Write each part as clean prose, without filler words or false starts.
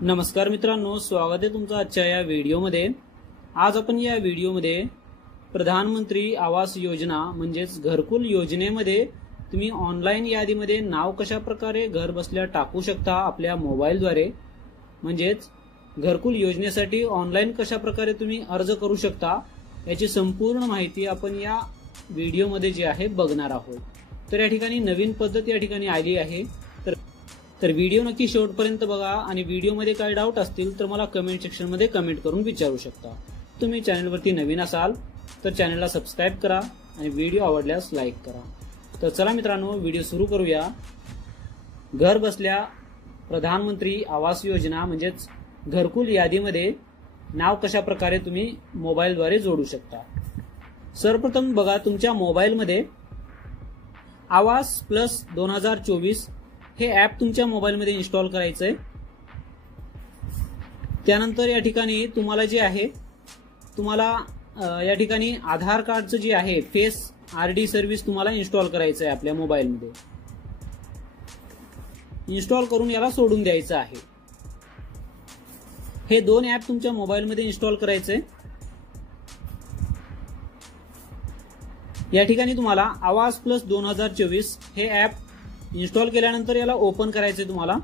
नमस्कार मित्रांनो, स्वागत आहे तुमचं आजच्या या व्हिडिओमध्ये। आज आपण या व्हिडिओमध्ये प्रधानमंत्री आवास योजना म्हणजेच घरकुल योजनेमध्ये तुम्ही ऑनलाईन यादीमध्ये नाव कशा प्रकारे घर बसल्या टाकू शकता आपल्या मोबाईलद्वारे, म्हणजेच घरकुल योजनेसाठी ऑनलाईन कशा प्रकारे तुम्ही अर्ज करू शकता याची संपूर्ण माहिती आपण या व्हिडिओमध्ये जे आहे बघणार आहोत। तर या ठिकाणी नवीन पद्धत या ठिकाणी आली आहे, तर व्हिडिओ नक्की शेवटपर्यंत बघा आणि व्हिडिओमध्ये काय डाऊट असतील तर मला कमेंट सेक्शनमध्ये कमेंट करून विचारू शकता। तुम्ही चॅनलवरती नवीन असाल तर चॅनलला सबस्क्राइब करा आणि व्हिडिओ आवडल्यास लाईक करा। तर चला मित्रांनो, व्हिडिओ सुरू करूया। घर बसल्या प्रधानमंत्री आवास योजना म्हणजेच घरकुल यादीमध्ये नाव कशा प्रकारे तुम्ही मोबाईलद्वारे जोडू शकता। सर्वप्रथम बघा, तुमच्या मोबाईलमध्ये आवास प्लस 2024 हे ॲप तुमच्या मोबाईलमध्ये इन्स्टॉल करायचं आहे। त्यानंतर या ठिकाणी तुम्हाला जे आहे या ठिकाणी आधार कार्डचं जे आहे फेस आरडी सर्व्हिस तुम्हाला इन्स्टॉल करायचं आहे आपल्या मोबाईलमध्ये। इन्स्टॉल करून याला सोडून द्यायचं आहे। हे दोन ॲप तुमच्या मोबाईलमध्ये इन्स्टॉल करायचे। या ठिकाणी तुम्हाला आवास प्लस 2024 हे ॲप इन्स्टॉल केल्यानंतर याला ओपन करायचे। तुम्हाला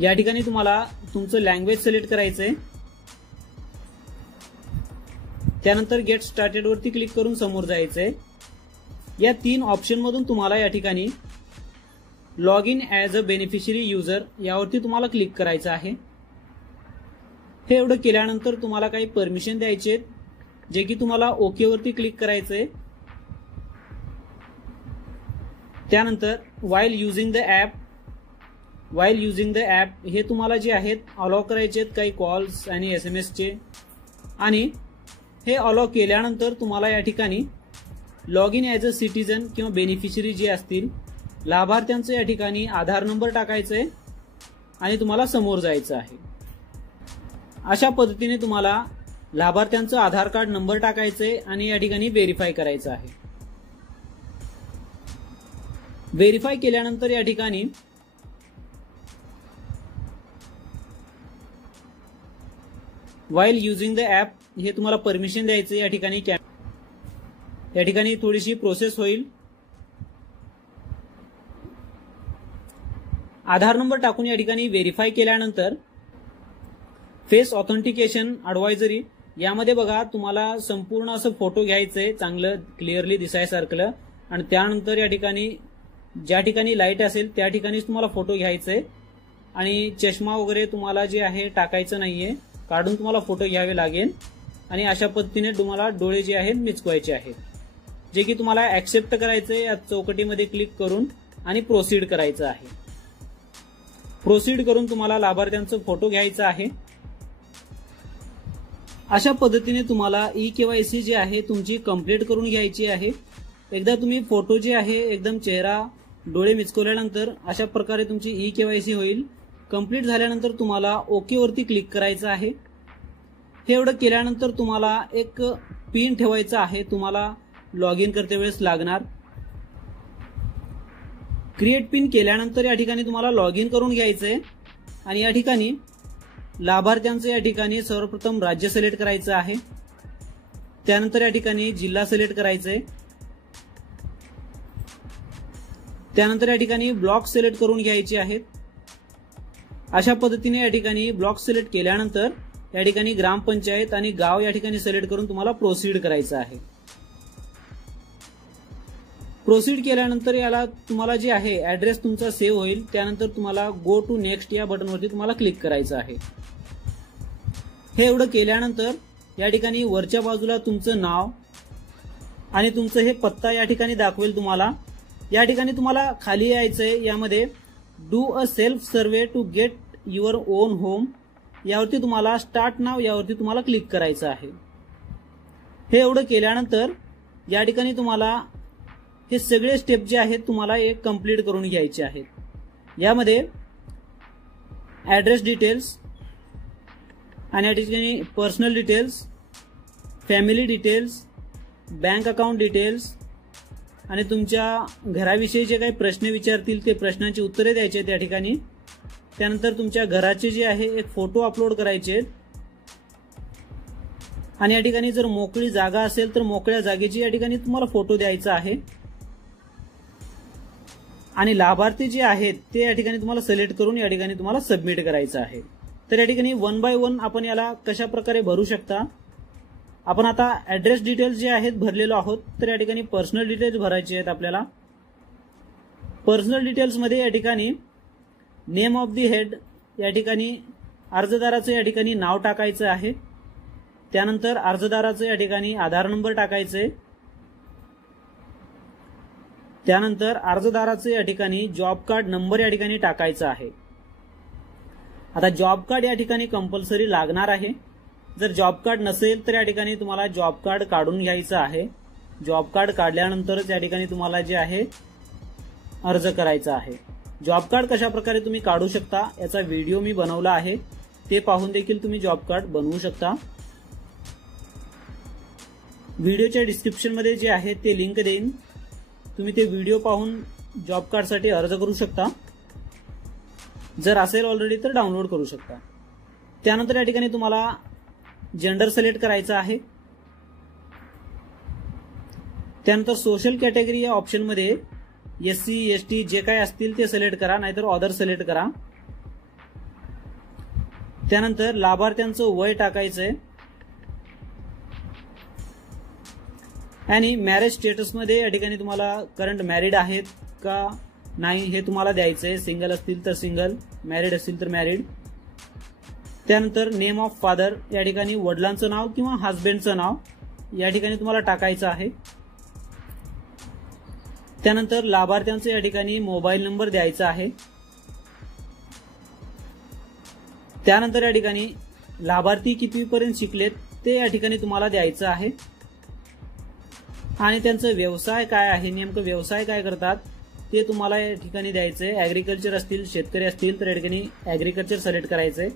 या ठिकाणी तुम्हाला तुमचं लँग्वेज सिलेक्ट करायचंय। त्यानंतर गेट स्टार्टेड वरती क्लिक करून समोर जायचंय। या तीन ऑप्शन मधून तुम्हाला या ठिकाणी log in as a beneficiary user यावरती तुम्हाला क्लिक करायचं आहे। हे एवढं केल्यानंतर तुम्हाला काही परमिशन द्यायचे जे की तुम्हाला ओके वरती क्लिक करायचंय। त्यानंतर वाईल युजिंग द ॲप हे तुम्हाला जे आहेत अलाउ करायचे आहेत काही कॉल्स आणि SMS चे, आणि हे अलाउ केल्यानंतर तुम्हाला या ठिकाणी log in as a citizen किंवा बेनिफिशियरी जे असतील लाभार्थ्यांचं या ठिकाणी आधार नंबर टाकायचंय आणि तुम्हाला समोर जायचं आहे। अशा पद्धतीने तुम्हाला लाभार्थ्यांचं आधार कार्ड नंबर टाकायचे आणि या ठिकाणी व्हेरीफाय करायचं आहे। व्हेरीफाय केल्यानंतर या ठिकाणी वाईल युजिंग द ॲप हे तुम्हाला परमिशन द्यायचे। या ठिकाणी थोडीशी प्रोसेस होईल। आधार नंबर टाकून या ठिकाणी व्हेरीफाय केल्यानंतर फेस ऑथेंटिकेशन ॲडवायझरी यामध्ये बघा, तुम्हाला संपूर्ण असं फोटो घ्यायचंय चांगलं क्लिअरली दिसायसारखं, आणि त्यानंतर या ठिकाणी ज्या ठिकाणी लाईट असेल त्या ठिकाणीच तुम्हाला फोटो घ्यायचंय आणि चष्मा वगैरे तुम्हाला जे आहे टाकायचं नाहीये, काढून तुम्हाला फोटो घ्यावे लागेल। आणि अशा पद्धतीने तुम्हाला डोळे जे आहेत मिचकवायचे आहेत, जे की तुम्हाला ऍक्सेप्ट करायचंय या चौकटीमध्ये क्लिक करून आणि प्रोसीड करायचं आहे। प्रोसीड करून तुम्हाला लाभार्थ्यांचा फोटो घ्यायचा आहे। अशा पद्धतीने तुम्हाला ई-केवायसी जे आहे तुमची कंप्लीट करून घ्यायची आहे। एकदा तुम्ही फोटो जे आहे एकदम चेहरा डोळे मिचकवल्यानंतर अशा प्रकारे तुमची ई-केवायसी होईल। कंप्लीट झाल्यानंतर तुम्हाला ओके वरती क्लिक करायचं आहे। हे एवढं केल्यानंतर तुम्हाला एक पिन ठेवायचा आहे, तुम्हाला लॉग इन करते वेळेस लागणार। क्रिएट पिन केल्यानंतर या ठिकाणी तुम्हाला लॉग इन करून घ्यायचंय आणि या ठिकाणी लाभार्थ्यांचं या ठिकाणी सर्वप्रथम राज्य सिलेक्ट करायचं आहे। त्यानंतर या ठिकाणी जिल्हा सिलेक्ट करायचंय। त्यानंतर या ठिकाणी ब्लॉक सिलेक्ट करून घ्यायचे आहेत। अशा पद्धतीने या ठिकाणी ब्लॉक सिलेक्ट केल्यानंतर या ठिकाणी ग्रामपंचायत आणि गाव या ठिकाणी सिलेक्ट करून तुम्हाला प्रोसीड करायचं आहे। प्रोसीड केल्यानंतर याला तुम्हाला जे आहे ऍड्रेस तुमचा सेव्ह होईल। त्यानंतर तुम्हाला गो टू नेक्स्ट या बटनवरती तुम्हाला क्लिक करायचं आहे। हे एवढं केल्यानंतर या ठिकाणी वरच्या बाजूला तुमचं नाव आणि तुमचं हे पत्ता या ठिकाणी दाखवेल तुम्हाला। या ठिकाणी तुम्हाला खाली यायचंय, यामध्ये do a self survey to get your own home यावरती तुम्हाला स्टार्ट नाव यावरती तुम्हाला क्लिक करायचं आहे। हे एवढं केल्यानंतर या ठिकाणी तुम्हाला हे सगळे स्टेप जे आहेत तुम्हाला एक कंप्लीट करून घ्यायचे आहेत। यामध्ये ऍड्रेस डिटेल्स आणि या ठिकाणी personal details, family details, bank account details, आणि तुमच्या घराविषयी जे काही प्रश्न विचारतील ते प्रश्नांची उत्तरे द्यायची आहेत या ठिकाणी. त्यानंतर तुमच्या घराचे जे आहे एक फोटो अपलोड करायचे आहेत. आणि या ठिकाणी जर मोकळी जागा असेल तर मोकळ्या जागेची या ठिकाणी तुम्हाला फोटो द्यायचा आहे. आणि लाभार्थी जे आहेत ते या ठिकाणी तुम्हाला सिलेक्ट करून या ठिकाणी तुम्हाला सबमिट करायचं आहे. तर या ठिकाणी 1 बाय 1 आपण याला कशा प्रकारे भरू शकता. आपण आता ऍड्रेस डिटेल्स जे आहेत भरलेलो आहोत. तर या ठिकाणी पर्सनल डिटेल्स भरायचे आहेत आपल्याला. पर्सनल डिटेल्स मध्ये या ठिकाणी नेम ऑफ द हेड या ठिकाणी अर्जदाराचं या ठिकाणी नाव टाकायचं आहे. त्यानंतर अर्जदाराचं या ठिकाणी आधार नंबर टाकायचे. त्यानंतर अर्जदाराचं या ठिकाणी जॉब कार्ड नंबर या ठिकाणी टाकायचा आहे. आता जॉब कार्ड या ठिकाणी कंपल्सरी लागणार आहे. जर जॉब कार्ड नसेल तर या ठिकाणी तुम्हाला जॉब कार्ड काढून घ्यायचं आहे. जॉब कार्ड काढल्यानंतरच या ठिकाणी तुम्हाला जे आहे अर्ज करायचा आहे. जॉब कार्ड कशा प्रकारे तुम्ही काढू शकता याचा व्हिडिओ मी बनवला आहे. ते पाहून देखील तुम्ही जॉब कार्ड बनवू शकता. व्हिडिओच्या डिस्क्रिप्शन मध्ये जे आहे ते लिंक देईन. तुम्ही ते व्हिडिओ पाहून जॉब कार्डसाठी अर्ज करू शकता. जर असेल ऑलरेडी तर डाउनलोड करू शकता. त्यानंतर या ठिकाणी तुम्हाला जेंडर सिलेक्ट करायचा आहे. त्यानंतर सोशल कॅटेगरी या ऑप्शन मध्ये SC ST जे काही असतील ते सिलेक्ट करा, नाहीतर ऑदर सिलेक्ट करा. त्यानंतर लाभार्थ्यांचं वय टाकायचंय आणि मॅरेज स्टेटस मध्ये या ठिकाणी तुम्हाला करंट मॅरिड आहेत का नाही हे तुम्हाला द्यायचंय. सिंगल असतील तर सिंगल, मॅरिड असतील तर मॅरिड. त्यानंतर नेम ऑफ फादर या ठिकाणी वडिलांचं नाव किंवा हस्बंडचं नाव या ठिकाणी तुम्हाला टाकायचं आहे. त्यानंतर लाभार्थ्यांचं या ठिकाणी मोबाईल नंबर द्यायचा आहे. त्यानंतर या ठिकाणी लाभार्थी कितवीपर्यंत शिकलेत ते या ठिकाणी तुम्हाला द्यायचं आहे. आणि त्यांचा व्यवसाय काय आहे, नेमकं व्यवसाय काय करतात ते तुम्हाला या ठिकाणी द्यायचंय. ऍग्रिकल्चर असतील, शेतकरी असतील तर या ठिकाणी ऍग्रिकल्चर सिलेक्ट करायचंय.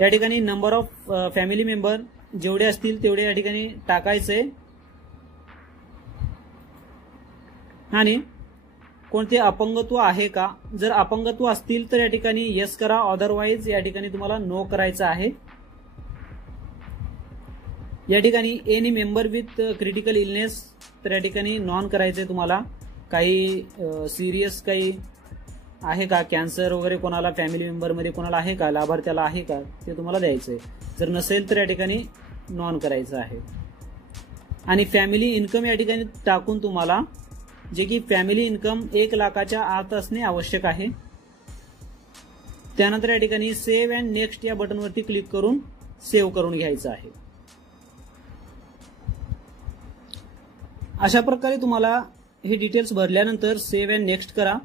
या ठिकाणी नंबर ऑफ फॅमिली मेंबर जेवढे असतील तेवढे या ठिकाणी टाकायचंय. आणि कोणते अपंगत्व आहे का, जर अपंगत्व असतील तर या ठिकाणी येस करा, अदरवाईज या ठिकाणी तुम्हाला नो करायचं आहे. या ठिकाणी any member with critical illness तर या ठिकाणी नॉन करायचंय तुम्हाला. काही सिरियस काही आहे का, कॅन्सर वगैरे कोणाला फॅमिली मेंबर मध्ये कोणाला आहे का, लाभार्थ्याला आहे का ते तुम्हाला द्यायचंय. जर नसेल तर या ठिकाणी नॉन करायचं आहे. आणि फॅमिली इन्कम या ठिकाणी टाकून तुम्हाला जे की फॅमिली इन्कम 1 लाखाच्या आत असणे आवश्यक आहे. त्यानंतर या ठिकाणी सेव्ह अँड नेक्स्ट या बटनवरती क्लिक करून सेव्ह करून घ्यायचं आहे. अशा प्रकारे तुम्हाला हे डिटेल्स भरल्यानंतर सेव्ह अँड नेक्स्ट करा.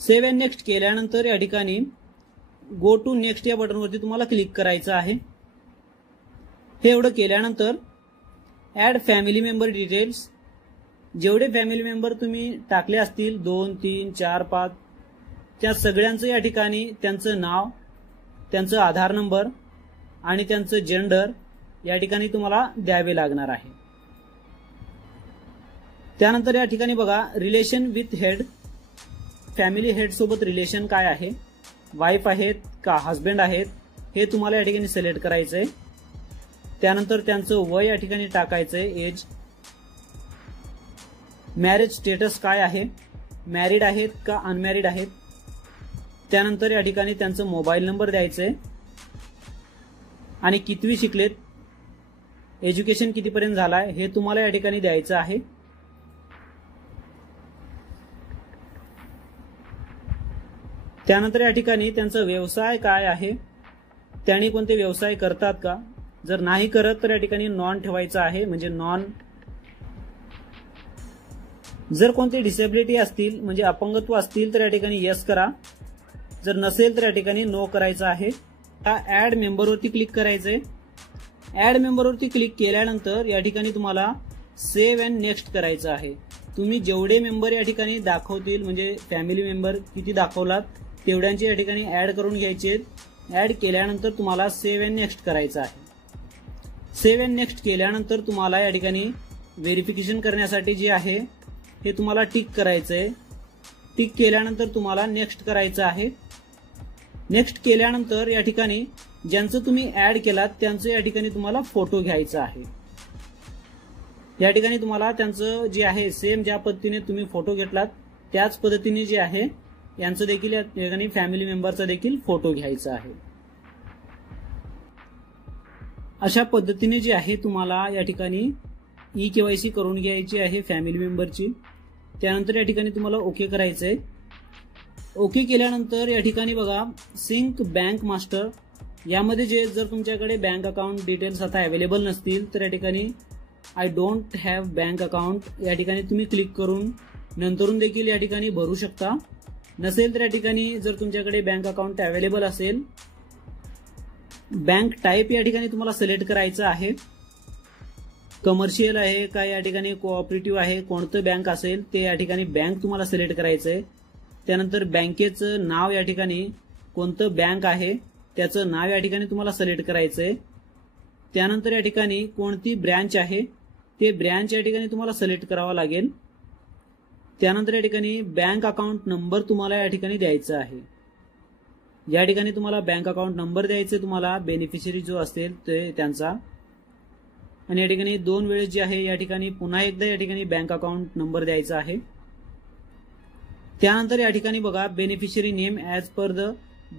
सेव्ह अँड नेक्स्ट केल्यानंतर या ठिकाणी गो टू नेक्स्ट या बटनवरती तुम्हाला क्लिक करायचं आहे. हे एवढं केल्यानंतर ऍड फॅमिली मेंबर डिटेल्स जेवढे फॅमिली मेंबर तुम्ही टाकले असतील 2, 3, 4, 5 त्या सगळ्यांचं या ठिकाणी त्यांचं नाव, त्यांचं आधार नंबर आणि त्यांचं जेंडर या ठिकाणी तुम्हाला द्यावे लागणार आहे. त्यानंतर या ठिकाणी बघा relation with head, family head सोबत रिलेशन काय आहे, वाईफ आहेत का हस्बंड आहेत हे तुम्हाला या ठिकाणी सिलेक्ट करायचंय. त्यानंतर त्यांचं वय या ठिकाणी टाकायचंय, एज. मॅरेज स्टेटस काय आहे, मॅरिड आहेत का अनमॅरिड आहेत. त्यानंतर या ठिकाणी त्यांचं मोबाईल नंबर द्यायचंय आणि कितवी शिकलेत, एज्युकेशन कितीपर्यंत झालाय हे तुम्हाला या ठिकाणी द्यायचं आहे. त्यानंतर या ठिकाणी त्यांचा व्यवसाय काय आहे, त्यांनी कोणते व्यवसाय करतात का, जर नाही करत तर या ठिकाणी नॉन ठेवायचा आहे, म्हणजे नॉन. जर कोणते डिसेबिलिटी असतील म्हणजे अपंगत्व असतील तर या ठिकाणी येस करा, जर नसेल तर या ठिकाणी नो करायचं आहे. ऍड मेंबरवरती क्लिक करायचंय. ऍड मेंबरवरती क्लिक केल्यानंतर या ठिकाणी तुम्हाला सेव्ह अँड नेक्स्ट करायचं आहे. तुम्ही जेवढे मेंबर या ठिकाणी दाखवतील म्हणजे फॅमिली मेंबर किती दाखवलात तेवढ्यांची या ठिकाणी ऍड करून घ्यायचे. ऍड केल्यानंतर तुम्हाला सेव्ह अँड नेक्स्ट करायचं आहे. सेव्ह अँड नेक्स्ट केल्यानंतर तुम्हाला या ठिकाणी व्हेरिफिकेशन करण्यासाठी जे आहे हे तुम्हाला टिक करायचं आहे. टिक केल्यानंतर तुम्हाला नेक्स्ट करायचं आहे. नेक्स्ट केल्यानंतर या ठिकाणी ज्यांचं तुम्ही ऍड केलात त्यांचं या ठिकाणी तुम्हाला फोटो घ्यायचा आहे. या ठिकाणी तुम्हाला त्यांचं जे आहे सेम ज्या पद्धतीने तुम्ही फोटो घेतलात त्याच पद्धतीने जे आहे यांचं देखील या ठिकाणी फॅमिली मेंबरचा देखील फोटो घ्यायचा आहे. अशा पद्धतीने जे आहे तुम्हाला या ठिकाणी ई-केवायसी करून घ्यायची आहे फॅमिली मेंबरची. त्यानंतर या ठिकाणी तुम्हाला ओके करायचं आहे. ओके केल्यानंतर या ठिकाणी बघा सिंक बँक मास्टर यामध्ये जे जर तुमच्याकडे बँक अकाउंट डिटेल्स आता अवेलेबल नसतील तर या ठिकाणी I don't have bank account या ठिकाणी तुम्ही क्लिक करून नंतरून देखील या ठिकाणी भरू शकता. नसेल तर या ठिकाणी जर तुमच्याकडे बँक अकाउंट अवेलेबल असेल बँक टाईप या ठिकाणी तुम्हाला सिलेक्ट करायचं आहे. कमर्शियल आहे का या ठिकाणी कोऑपरेटिव्ह आहे कोणतं बँक असेल ते या ठिकाणी बँक तुम्हाला सिलेक्ट करायचं आहे. त्यानंतर बँकेचं नाव या ठिकाणी कोणतं बँक आहे त्याचं नाव या ठिकाणी तुम्हाला सिलेक्ट करायचं आहे. त्यानंतर या ठिकाणी कोणती ब्रँच आहे ते ब्रँच या ठिकाणी तुम्हाला सिलेक्ट करावा लागेल. त्यानंतर या ठिकाणी बँक अकाउंट नंबर तुम्हाला या ठिकाणी द्यायचा आहे. या ठिकाणी तुम्हाला बँक अकाउंट नंबर द्यायचे तुम्हाला बेनिफिशरी जो असेल ते त्यांचा. आणि या ठिकाणी 2 वेळेस जे आहे या ठिकाणी पुन्हा एकदा या ठिकाणी बँक अकाउंट नंबर द्यायचा आहे. त्यानंतर या ठिकाणी बघा beneficiary name as per the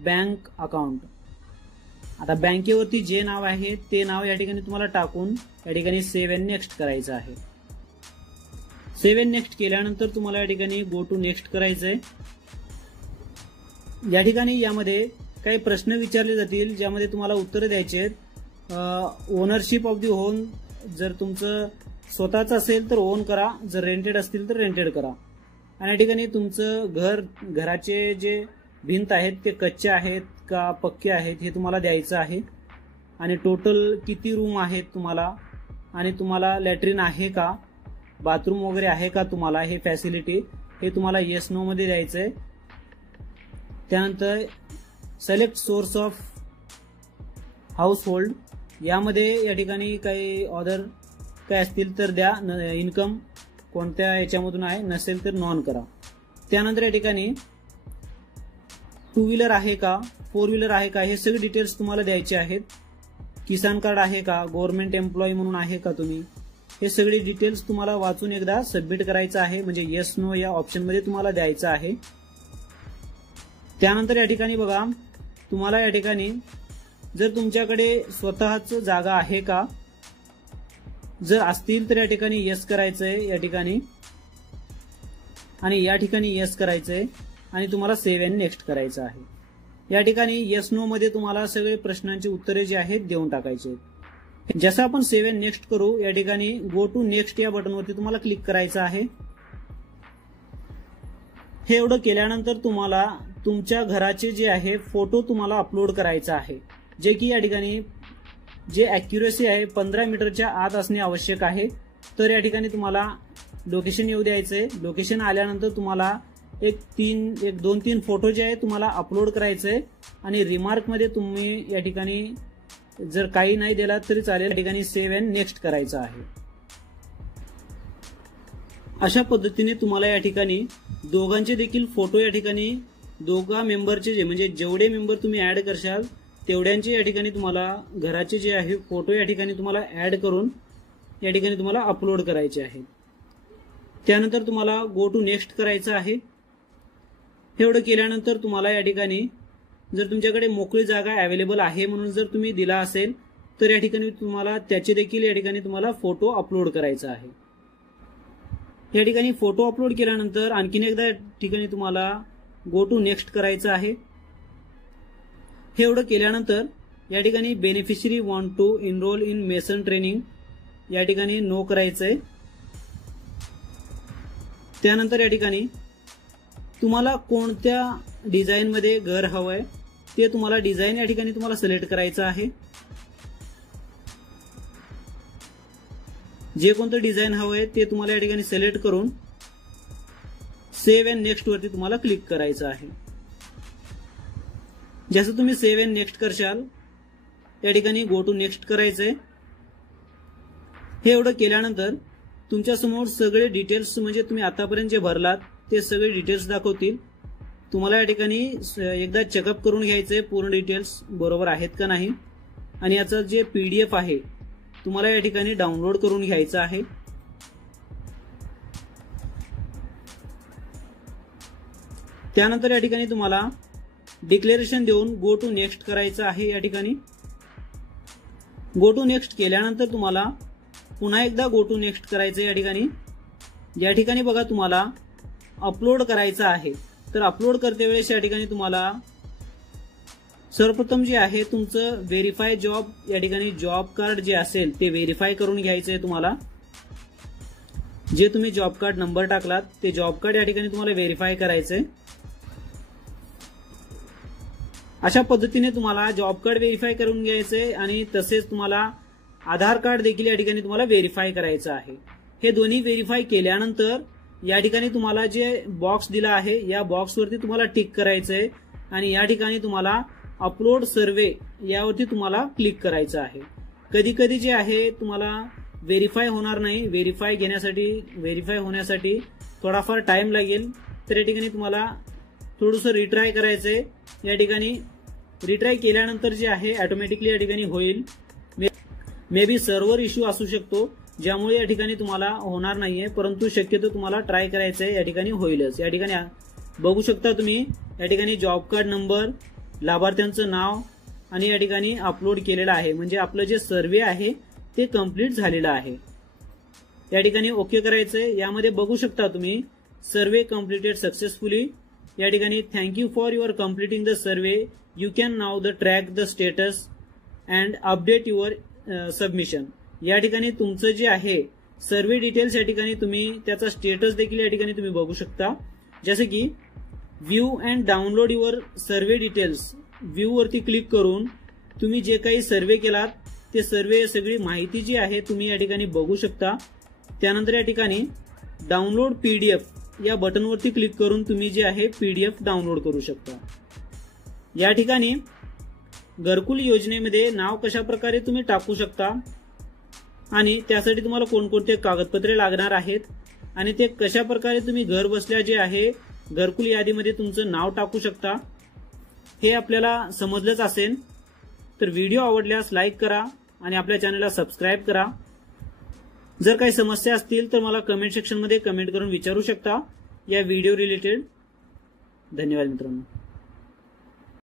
bank account. आता बँकेवरती जे नाव आहे ते नाव या ठिकाणी तुम्हाला टाकून या ठिकाणी सेव्ह अँड नेक्स्ट करायचं आहे. सेव्ह अँड नेक्स्ट केल्यानंतर तुम्हाला या ठिकाणी गो टू नेक्स्ट करायचं आहे. या ठिकाणी यामध्ये काही प्रश्न विचारले जातील ज्यामध्ये तुम्हाला उत्तरं द्यायची आहेत. ओनरशिप ऑफ दी होम जर तुमचं स्वतःच असेल तर ओन करा, जर रेंटेड असतील तर रेंटेड करा. आणि या ठिकाणी तुमचं घराचे जे भिंत आहेत ते कच्चे आहेत का पक्के आहेत हे तुम्हाला द्यायचं आहे. आणि टोटल किती रूम आहेत तुम्हाला आणि तुम्हाला लॅट्रिन आहे का बाथरूम वगैरे आहे का तुम्हाला हे फॅसिलिटी हे तुम्हाला येस नो मध्ये द्यायचं आहे. त्यानंतर select source of house hold यामध्ये या ठिकाणी काही ऑर्डर काय असतील तर द्या. इन्कम कोणत्या याच्यामधून आहे नसेल तर नॉन करा. त्यानंतर या ठिकाणी 2 व्हीलर आहे का 4 व्हीलर आहे का हे सगळे डिटेल्स तुम्हाला द्यायचे आहेत. किसान कार्ड आहे का गव्हर्नमेंट एम्प्लॉई म्हणून आहे का तुम्ही हे सगळे डिटेल्स तुम्हाला वाचून एकदा सबमिट करायचं आहे. म्हणजे येस नो या ऑप्शनमध्ये तुम्हाला द्यायचं आहे. त्यानंतर या ठिकाणी बघा तुम्हाला या ठिकाणी जर तुमच्याकडे स्वतःच जागा आहे का जर असतील तर या ठिकाणी येस करायचंय या ठिकाणी आणि या ठिकाणी येस करायचंय आणि तुम्हाला सेव्ह अँड नेक्स्ट करायचं आहे. या ठिकाणी येस नो मध्ये तुम्हाला सगळे प्रश्नांची उत्तरे जी आहेत देऊन टाकायची आहेत. जसं आपण सेव्ह अँड नेक्स्ट करू या ठिकाणी गो टू नेक्स्ट या बटनवरती तुम्हाला क्लिक करायचं आहे. हे एवढं केल्यानंतर तुम्हाला तुमच्या घराचे जे आहे फोटो तुम्हाला अपलोड करायचा आहे. जे की या ठिकाणी जे ॲक्युरेसी आहे 15 मीटरच्या आत असणे आवश्यक आहे. तर या ठिकाणी तुम्हाला लोकेशन येऊ द्यायचंय. लोकेशन आल्यानंतर तुम्हाला एक 2-3 फोटो जे आहे तुम्हाला अपलोड करायचंय आणि रिमार्क मध्ये तुम्ही या ठिकाणी जर काही नाही दिला तरी चालेल या ठिकाणी सेव्ह अँड नेक्स्ट करायचं आहे. अशा पद्धतीने तुम्हाला या ठिकाणी दोघांचे देखील फोटो या ठिकाणी दोघा मेंबरचे जे म्हणजे जेवढे मेंबर तुम्ही ऍड करशाल तेवढ्यांचे या ठिकाणी तुम्हाला घराचे जे आहे फोटो या ठिकाणी तुम्हाला ऍड करून या ठिकाणी तुम्हाला अपलोड करायचे आहेत. त्यानंतर तुम्हाला गो टू नेक्स्ट करायचं आहे. एवढं केल्यानंतर तुम्हाला या ठिकाणी जर तुमच्याकडे मोकळी जागा अवेलेबल आहे म्हणून जर तुम्ही दिला असेल तर या ठिकाणी तुम्हाला त्याचे देखील या ठिकाणी तुम्हाला फोटो अपलोड करायचा आहे. या ठिकाणी फोटो अपलोड केल्यानंतर आणखीन एकदा या ठिकाणी तुम्हाला गो टू नेक्स्ट करायचं आहे. हे एवढं केल्यानंतर या ठिकाणी beneficiary want to enrol in mason training या ठिकाणी नो करायचंय. त्यानंतर या ठिकाणी तुम्हाला कोणत्या डिझाईन मध्ये घर हवंय ते तुम्हाला डिझाईन या ठिकाणी तुम्हाला सिलेक्ट करायचं आहे. जे कोणतं डिझाईन हवंय ते तुम्हाला या ठिकाणी सिलेक्ट करून सेव्ह अँड नेक्स्ट वरती तुम्हाला क्लिक करायचं आहे. जसं तुम्ही सेव्ह अँड नेक्स्ट करशाल या ठिकाणी गो टू नेक्स्ट करायचंय. हे एवढं केल्यानंतर तुमच्या समोर सगळे डिटेल्स म्हणजे तुम्ही आतापर्यंत जे भरलात ते सगळे डिटेल्स दाखवतील। तुम्हाला या ठिकाणी एकदा चेकअप करून घ्यायचंय पूर्ण डिटेल्स बरोबर आहेत का नाही, आणि याचा जे PDF आहे तुम्हाला या ठिकाणी डाउनलोड करून घ्यायचं आहे। त्यानंतर या ठिकाणी तुम्हाला डिक्लेरेशन देऊन गो टू नेक्स्ट करायचं आहे। या ठिकाणी गो टू नेक्स्ट केल्यानंतर तुम्हाला पुन्हा एकदा गो टू नेक्स्ट करायचं। या ठिकाणी बघा तुम्हाला अपलोड करायचं आहे। तर अपलोड करते वेळेस या ठिकाणी तुम्हाला सर्वप्रथम जे आहे तुमचं व्हेरीफाय जॉब, या ठिकाणी जॉब कार्ड जे असेल ते व्हेरीफाय करून घ्यायचंय तुम्हाला। जे तुम्ही जॉब कार्ड नंबर टाकलात ते जॉब कार्ड या ठिकाणी तुम्हाला व्हेरीफाय करायचंय। अशा पद्धतीने तुम्हाला जॉब कार्ड व्हेरीफाय करून घ्यायचंय आणि तसेच तुम्हाला आधार कार्ड देखील या ठिकाणी तुम्हाला व्हेरीफाय करायचं आहे। हे दोन्ही व्हेरीफाय केल्यानंतर या ठिकाणी तुम्हाला जे बॉक्स दिला आहे या बॉक्सवरती तुम्हाला टिक करायचंय आणि या ठिकाणी तुम्हाला अपलोड सर्वे यावरती तुम्हाला क्लिक करायचं आहे। कधी कधी जे आहे तुम्हाला व्हेरीफाय होणार नाही, व्हेरीफाय होण्यासाठी थोडाफार टाइम लागेल। तर या ठिकाणी तुम्हाला थोडंसं रिट्राय करायचंय। या ठिकाणी रिट्राय केल्यानंतर जे आहे ऑटोमॅटिकली या ठिकाणी होईल। मे बी सर्व्हर इश्यू असू शकतो ज्यामुळे या ठिकाणी तुम्हाला होणार नाहीये, परंतु शक्यतो तुम्हाला ट्राय करायचंय, या ठिकाणी होईलच। या ठिकाणी बघू शकता तुम्ही या ठिकाणी जॉब कार्ड नंबर, लाभार्थ्यांचं नाव आणि या ठिकाणी अपलोड केलेलं आहे, म्हणजे आपलं जे सर्वे आहे ते कंप्लीट झालेलं आहे। या ठिकाणी ओके करायचंय। यामध्ये बघू शकता तुम्ही सर्वे कंप्लीटेड सक्सेसफुली। या ठिकाणी thank you for your completing the survey, you can now the track the status and update your submission. या ठिकाणी तुमचं जे आहे सर्वे डिटेल्स या ठिकाणी तुम्ही त्याचा स्टेटस देखील या ठिकाणी तुम्ही बघू शकता, जसे की view and download your survey details. View वरती क्लिक करून तुम्ही जे काही सर्वे केलात ते सर्वे सगळी माहिती जी आहे तुम्ही या ठिकाणी बघू शकता। त्यानंतर या ठिकाणी डाउनलोड PDF या बटनवरती क्लिक करून तुम्ही जे आहे PDF डाउनलोड करू शकता। या ठिकाणी घरकुल योजनेमध्ये नाव कशा प्रकारे तुम्ही टाकू शकता आणि त्यासाठी तुम्हाला कोणकोणते कागदपत्रे लागणार आहेत आणि ते कशा प्रकारे तुम्ही घर बसल्या जे आहे घरकुल यादीमध्ये तुमचं नाव टाकू शकता हे आपल्याला समजलंच असेल। तर व्हिडिओ आवडल्यास लाईक करा आणि आपल्या चॅनलला सबस्क्राईब करा। जर काही समस्या असतील तर मला कमेंट सेक्शनमध्ये कमेंट करून विचारू शकता या व्हिडिओ रिलेटेड। धन्यवाद मित्रांनो।